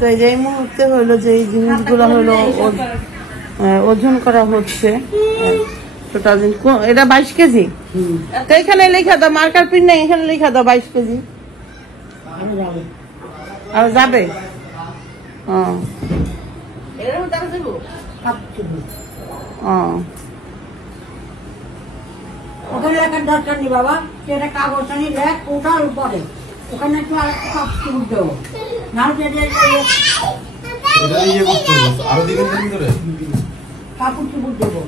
তো এই মুহূর্তে হলো যে এই জিনিসগুলো হলো ওজন করা হচ্ছে টোটাল। এটা 22 কেজি। তো এখানে লেখা দাও, মার্কার পিন নেই, এখানে লেখা দাও 22 কেজি। আর যাবে ওখানে লেখার দরকার নেই বাবা, সেটা কাগজ আনি লেখ ওটার উপরে, ওখানে একটু আরেকটা কাপ চুপ দেবো, না কাপড় চুপুর দেবো।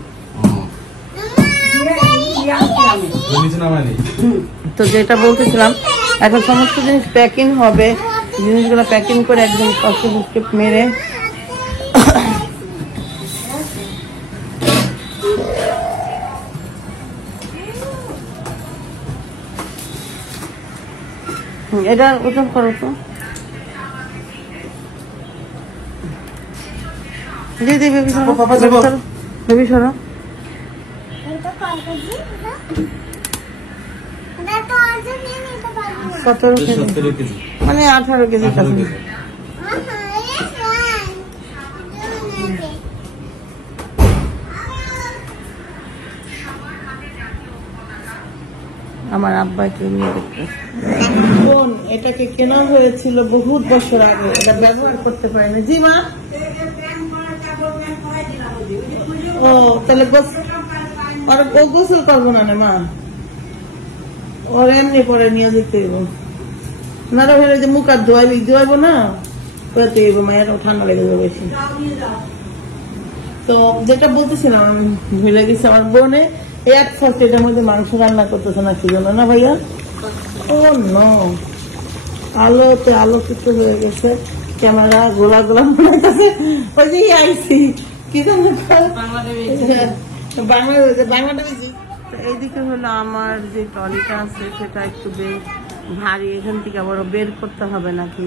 তো যেটা বলতেছিলাম, এখন সমস্ত জিনিস প্যাকিং হবে, জিনিসগুলো প্যাকিং করে একদম কষ্ট মেরে এটা ওজন করো তো দিদি। বেবি সরো, মানে 18 কেজি কাছে। আমার আব্বাকে নিয়ে দেখতে, এটাকে কেনা হয়েছিল বহুত বছর আগে, এটা ব্যবহার করতে পারেনি। জি মা, ও তাহলে গোসল করবো না মা, ওর এমনি পরে নিয়ে যেতে হইব না, ধরে যে মুখ আর ধোয়াইবো না, ওতে মায়ের ঠান্ডা লেগে যাবে বেশি। তো যেটা বলতেছিলাম আমি ভুলে গেছি, আমার বোনে এক ফার্স্ট এটার মধ্যে মাংস রান্না করতেছে না কি জন্য না ভাইয়া? ও নো, আলোতে আলোকিত হয়ে গেছে, ক্যামেরা গোলা গোলা মনে হচ্ছে ওই যে আইসি কি জানো বাংলাদেশ। এইদিকে হলো আমার যে ট্রলিটা আছে সেটা একটু বেশ ভারী, এখান থেকে আবার বের করতে হবে নাকি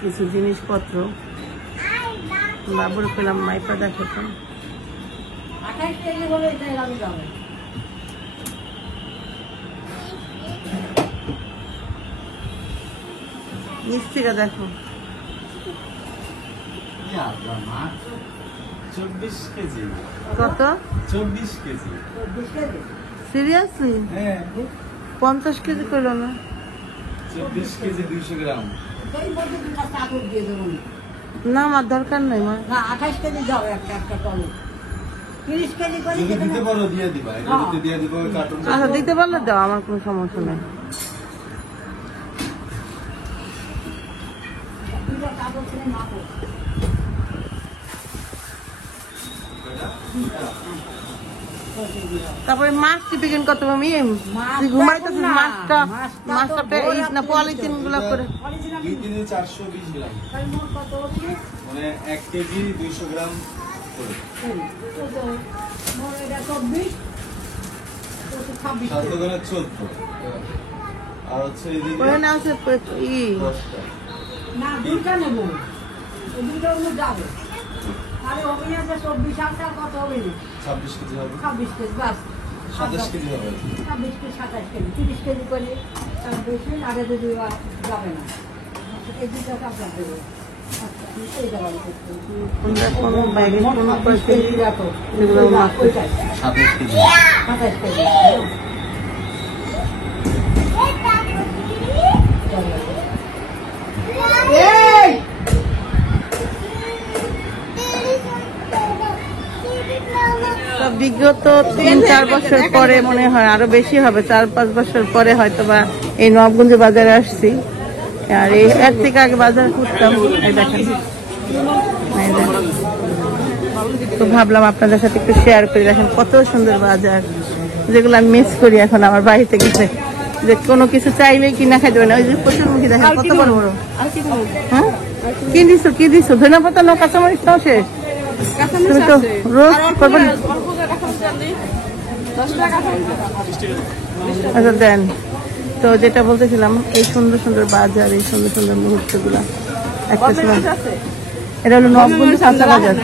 কিছু জিনিসপত্র। বাবুর পেলাম মাইপা দেখাতাম। মিষ্টিটা দেখো 24 কেজি। কত? 24 কেজি। সিরিয়াসলি? 50 কেজি করলো না? 24 কেজি 200 গ্রাম। না আমার দরকার নাই মা। 28 কেজি যাও একটা টলে, 30 কেজি করে দিতে পারো, দিয়ে দিবা। এটা দিয়ে দিব কার্টুন। আচ্ছা দিতে পারলে দাও, আমার কোনো সমস্যা নেই। তারপরে মাছ টিপিকেন কত আমি ঘুমাইতেছিস, মাছটা না পলিথিন গুলা করে 420 গ্রাম, মানে 1 কেজি 200 গ্রাম করে। আর হচ্ছে না দুইটা নেবো, দুইটা যাবে। আরে অভিনয় 24 কত হবে? 26 কেজি হবে। 26 কেজি বাস, 27 কেজি হবে। 26 কেজি 27 কেজি 30 কেজি করে বেশি আগে যদি যাবে না, এই দুইটা আপনার দেবো। বিগত 3-4 বছর পরে মনে হয় আরো বেশি হবে, 4-5 বছর পরে হয়তো বা এই নবগঞ্জ বাজারে আসছি। আর এর থেকে আগে বাজার করতাম। তো ভাবলাম আপনাদের সাথে একটু শেয়ার করে, দেখেন কত সুন্দর বাজার, যেগুলো আমি মিস করি এখন আমার বাড়িতে গেছে, যে কোনো কিছু চাইলে কিনা খাই দেবে না। ওই যে পশুরমুখী দেখেন কত বড় বড়। হ্যাঁ কি দিছো ধনিয়া পাতা না কাঁচামরিচ নাও শেষ? তুমি তো রোজ করবেন। আচ্ছা দেন। তো যেটা বলতেছিলাম, এই সুন্দর সুন্দর বাজার, এই সুন্দর সুন্দর মুহূর্ত গুলা একটা সময়, এটা হলো নবগঞ্জ কাঁচা বাজার।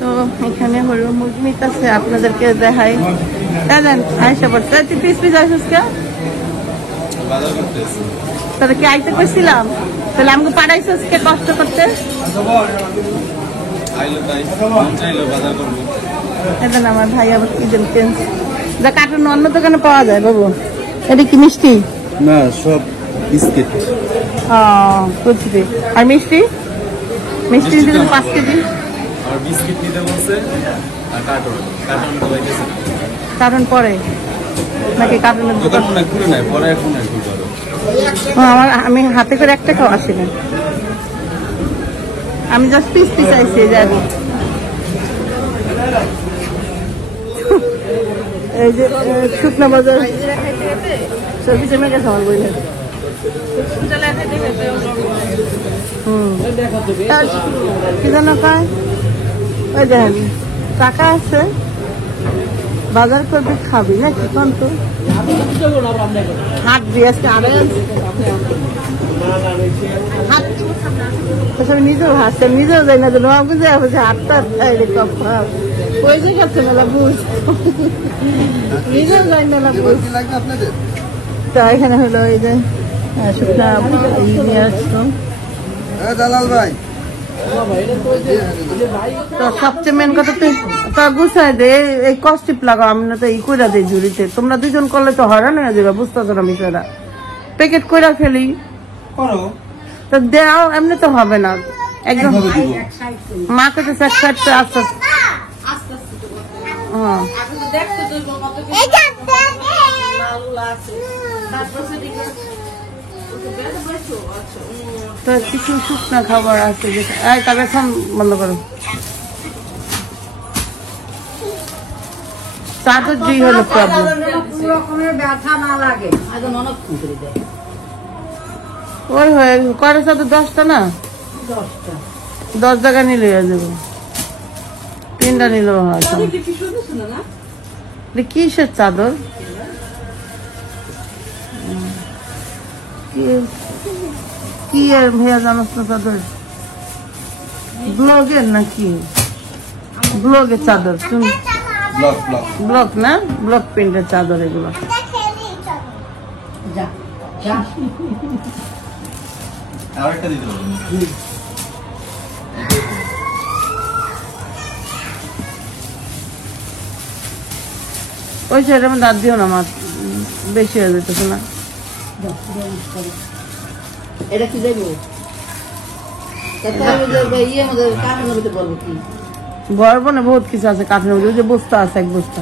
তো এখানে হলো মুরগি আছে, আপনাদেরকে দেখাই। দেন আয়সা পড়ছে পিস পিস আসিস কে বাজার করতেছি। তাহলে কি আইতে কইছিলাম? তাহলে আমাকে পাঠাইছো আজকে কষ্ট করতে? আইলো তাই মন চাইলো বাজার করবো। এটা না আমার ভাই আবার কি দেন চেঞ্জ যা কার্টুন অন্য দোকানে পাওয়া যায় বাবু। এটা কি মিষ্টি? না সব বিস্কিট। বুঝছি। আর মিষ্টি? মিষ্টি দিতে 5 কেজি। আর বিস্কিট নিতে বলছে আর কার্টুন তো পাইতেছে না। কার্টুন পরে নাকি কার্টুনের দোকান? দোকান না খুলে নাই, পরে এখন আর কি করো। আমি হাতে করে একটা খাওয়া আসি না, আমি জাস্ট পিস পিস আইছি যাবো। এই যে শুকনা বাজার সবজি জমে গেছে আমার বইলে। কি যেন পায় ওই দেখেন টাকা আছে, বাজার করবি খাবি নাকি কোন তো হাট দিয়ে আজকে আড়াই হাট নিজেও হাসছে, নিজেও যাই না যেন আমাকে যাই বলছে হাটটা ওই যে খাচ্ছে মেলা বুঝ, নিজেও যাই মেলা বুঝ। তো এখানে হলো এই যে শুকনা নিয়ে আসলাম। দালাল ভাই তো সবচেয়ে মেন কথা তো গুছাই দে, এই কস্টিপ লাগাও, আমি না তো এই কইরা দেই ঝুড়িতে। তোমরা দুজন করলে তো হয়রান হয়ে যাবে, বুঝতেছো না বিষয়টা। প্যাকেট কইরা ফেলি তো দেও, এমনি তো হবে না একদম। মা কাছে এক সাইড তো আস্তে তো কিছু শুকনা খাবার আছে তবে এখন বন্ধ করো। চাদর দিয়ে হলো প্রবলেম। ব্যথা না লাগে ওই হয়ে করে চাদর 10টা না, 10 টাকা নিলে হয়ে যাবে, 3টা নিলেও হয়। কিসের চাদর? কি আর ভাইয়া জানাস না চাদর? ব্লগের নাকি? ব্লগের চাদর শুন, ব্লক না, ব্লক প্রিন্টের চাদর এগুলো। আরেকটা দিতে হবে। ওই সাইডে আমার দাঁত দিও না, আমার বেশি হয়ে যেতেছে না। এটা কি দেবো? বলবো না, বহুত কিছু আছে কাঠের মধ্যে। ওই যে বস্তা আছে, এক বস্তা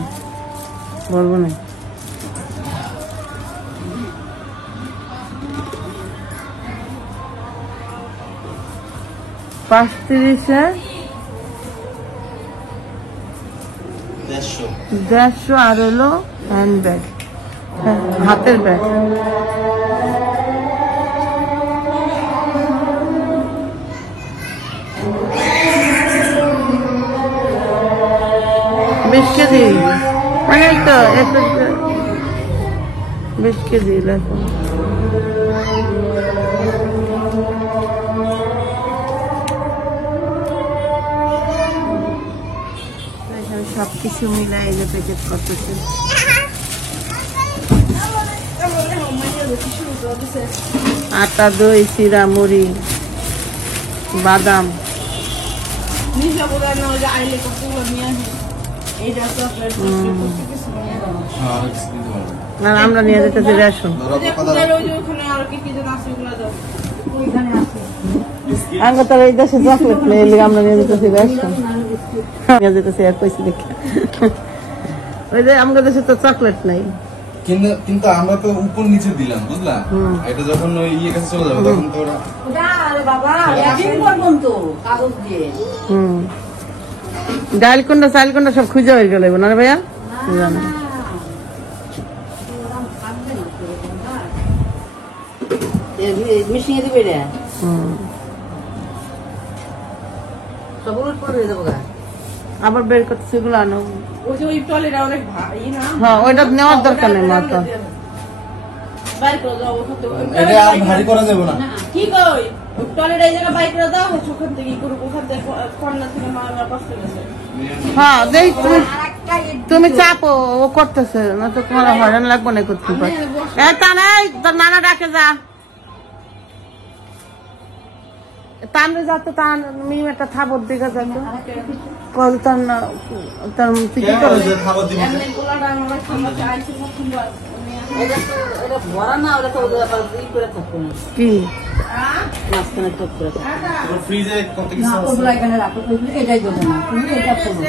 বলবো না। $35 150 আর হলো হ্যান্ড ব্যাগ, হাতের ব্যাগ। বিশ কেজি মানে তো 20 কেজি লেখো। সবকিছু মিলাই এই যে প্যাকেট করতেছে। আটা, দই, চিরা, মুড়ি, বাদাম। আর আমরা নিয়ে যেতেছি রেশন। আমরা তো এই দেশে চকলেট নেই, আমরা নিয়ে যেতেছি রেশন। নিয়ে যেতেছি আর কইছি দেখি, ওই যে আমাদের দেশে তো চকলেট নাই। কিন্তু আমরা তো উপর নিচে দিলাম, বুঝলা? এটা যখন ওই ইয়ে কাছে চলে যাবে তখন তো ওরা ডাল কোনটা চাল কোনটা সব খুঁজে হয়ে গেল না রে ভাইয়া? জানো মিশিয়ে দিবে রে। আবার বের করতেছে এগুলো আনো। হ্যাঁ ওইটা নেওয়ার দরকার নেই মা তো। এটা আর ভারী করা যাবে না। কি কই টয়লেট এই জায়গা বাইক করে দাও, ওখান থেকে কি করব, ওখান থেকে কর্নার থেকে মা আমার কষ্ট গেছে। হ্যাঁ দেখ তুমি তুমি চাপো, ও করতেছে না তো তোমার হয়রান লাগবে না করতে পারে। এই টানাই তোর নানা ডাকে যা, টানলে যা তো টান, মিম একটা থাবর দিকে যা তো কল তার না তার তুই কি করো খাবার দিবি এমনি পোলাটা আমার সমস্যা আইছে প্রথমবার এটা ভরা না, ওটা তো ওদের আবার ই করে থাকবে না, কি মাঝখানে চোখ করে থাকবে। ফ্রিজে কত কিছু না, আছে। ওগুলো এখানে রাখো, ওইগুলো এটাই দেবো না, তুমি এটা করো।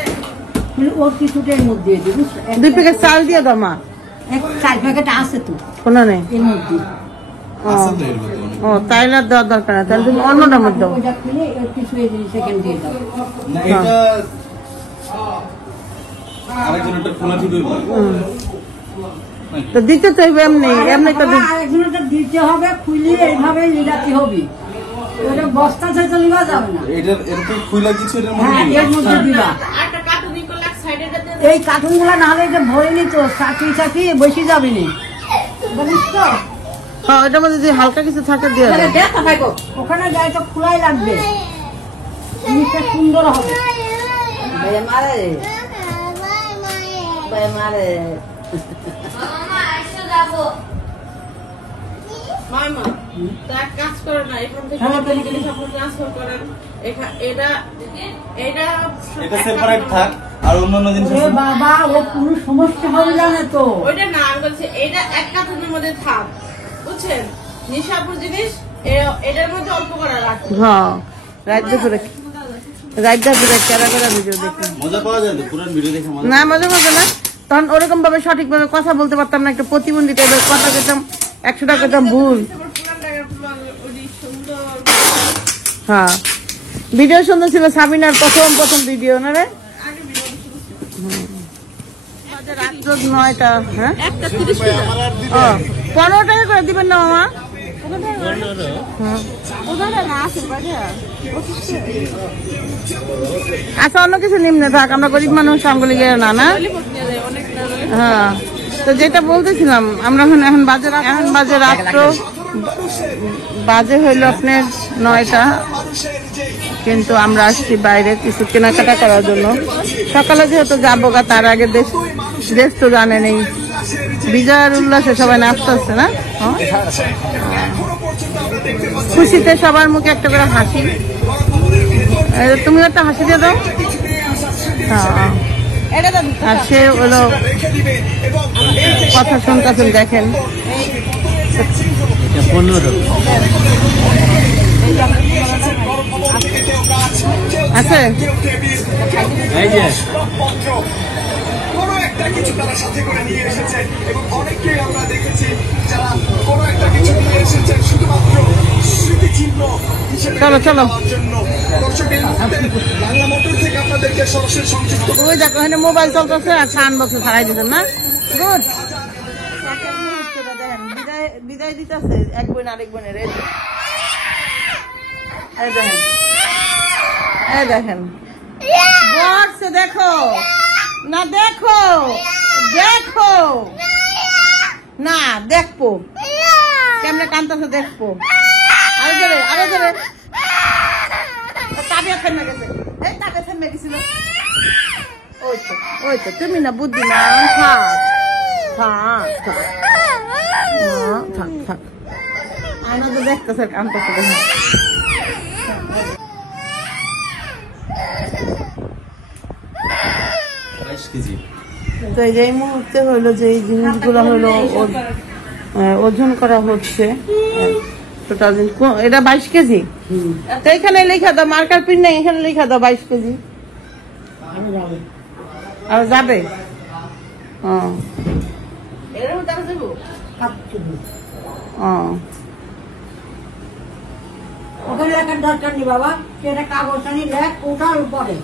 তুমি ওর কিছুটা এর মধ্যে দিয়ে দিই, বুঝছো? 2 প্যাকেট চাল দিয়ে দাও মা। 4 প্যাকেট আছে তো কোনো নেই। এর মধ্যে। আছে তো এর ভিতরে অনেক। ও তাইলে আর দেওয়ার দরকার না, তাহলে তুমি অন্যটার মধ্যে দাও। ওইটা খুলে ওর কিছু এই জিনিস এখানে দিয়ে দাও। না এটা আরেকজনের খোলা ঠিক হইবে। তো দিতে তো হইবে এমনি এমনি তো বাবা, আরেকজনেরটা দিতে হবে, খুলে এইভাবে লিলাতে হবে, ওটা বস্তা থেকে লিবা যাবে না। এটা এরকম খুলা কিছু এর মধ্যে হ্যাঁ, দিবি? এর মধ্যে দিবা। একটা কার্টুন ই করলে সাইডে দিতে এই কার্টুন গুলা না হলে এটা ভরে নিত, চাকরি বসে যাবে না, বুঝছ তো? হ্যাঁ এটার মধ্যে যদি হালকা কিছু থাকে দিয়ে দাও। দেখা থাকো, ওখানে গাড়িটা খোলাই লাগবে, জিনিসটা সুন্দর হবে। ভাইয়া মারে, ভাইয়া মারে। মামা তা এক কাজ করে না, এখান থেকে হ্যাঁ, আপনি জিনিস আপনি ট্রান্সফার করেন, এটা এটা সেপারেট থাক আর অন্যান্য জিনিস এ বাবা, ও কোনো সমস্যা হবে জানে তো। ওইটা না, আমি বলছি এটা এক কার্টুনের মধ্যে থাক, বুঝছেন? নিশাপুর জিনিস এটার মধ্যে অল্প করে রাখুন। হ্যাঁ রাত দুপুরে কেরা করে ভিডিও দেখি মজা পাওয়া যায় তো পুরো ভিডিও দেখে মজা। না মাঝে মাঝে না, তখন ওরকম ভাবে সঠিক ভাবে কথা বলতে পারতাম না, একটা প্রতিবন্ধী টাইপের কথা পেতাম, 100 টাকা পেতাম ভুল। তারপর পুরান টাকার ফুল ওই সুন্দর হ্যাঁ ভিডিও সুন্দর ছিল, সাবিনার প্রথম ভিডিও না রে। আগে ভিডিও রাত্র 9টা, হ্যাঁ একটা 30 টাকা। ও 15 টাকা করে দিবেন না মামা? আচ্ছা অন্য কিছু নিম্নে থাক, আমরা গরিব মানুষ, আমগুলি গিয়ে না না। হ্যাঁ তো যেটা বলতেছিলাম, আমরা এখন বাজে রাত্র বাজে হইলো আপনার 9টা, কিন্তু আমরা আসছি বাইরে কিছু কেনাকাটা করার জন্য। সকালে যেহেতু যাবো গা, তার আগে দেশ তো জানে নেই, বিজয়ের উল্লাসে সবাই নাচতেছে না। হ্যাঁ? খুশিতে সবার মুখে একটা করে হাসি, তুমি একটা হাসি দিয়ে দাও। হ্যাঁ আর সে হলো কথা শুনতেছেন, দেখেন আছে কোনো একটা কিছু তারা সাথে করে নিয়ে এসেছে এবং অনেককেই আমরা দেখেছি যারা কোনো একটা কিছু নিয়ে এসেছেন শুধুমাত্র স্মৃতিচিহ্ন হিসেবে চলো চলো। দেওয়ার জন্য। দর্শক, এই মুহূর্তে বাংলা মোটর থেকে আপনাদেরকে সরাসরি সংযুক্ত ওই দেখো এখানে মোবাইল চলতেছে আর সাউন্ড বক্স ছাড়াই দিতেন না। গুড বিদায় দিতেছে এক বোন আরেক বোনের। এই দেখেন বক্স, দেখো না, দেখো না, দেখবো কেমনে কান্দতেছে, দেখবো আরো জোরে তাবিয়া থেমে গেছে, এই তাবিয়া থেমে গেছিল। ওই তো তুমি না বুদ্ধিমান, থাক আমরা তো দেখতেছে কান্দতেছে। দেখুন 22 কেজি। তো এই যে এই মুহূর্তে হইলো যে এই জিনিসগুলো হইলো ওজন করা হচ্ছে টোটাল। এটা 22 কেজি। তো এখানে লেখা দাও, মার্কার পিন নেই, এখানে লেখা দাও 22 কেজি। আর যাবে এরকম টাকা দেবো। ওখানে লেখার দরকার নেই বাবা, সেটা কাগজটা নিয়ে লেখ, ওটার উপরে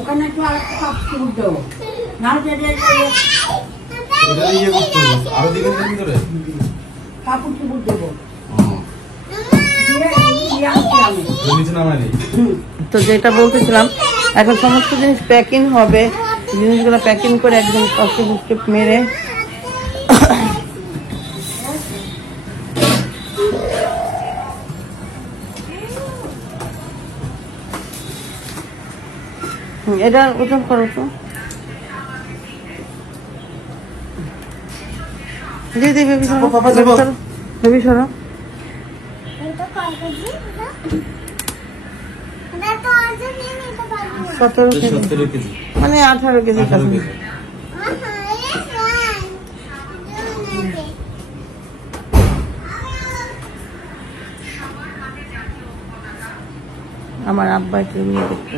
ওখানে একটু আরেকটা কাপড় দেবো, নাহলে এটা ইয়ে করতে হবে আরো দিবেন এর ভিতরে। কাপড় চুপড় দেবো। নিচে নামাই দিই। তো যেটা বলতেছিলাম, এখন সমস্ত জিনিস প্যাকিং হবে, জিনিসগুলো প্যাকিং করে একদম কষ্ট মেরে এটা ওজন করো তো। দিদি বেবি সরো, পাপা যাবো। বেবি সরো। এটা কয় কেজি এটা? এটা তো আজও নিয়ে নিতে পারবো না। 17 কেজি 17 কেজি, মানে 18 কেজি 18 কাছে। কেজি। আমার আব্বা একটু নিয়ে দেখতে